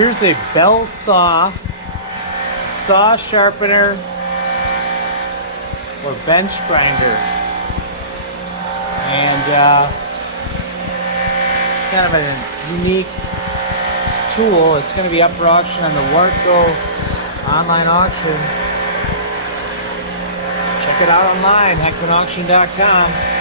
Here's a bell saw, saw sharpener, or bench grinder. And it's kind of a unique tool. It's going to be up for auction on the Warco online auction. Check it out online, heckmanauction.com.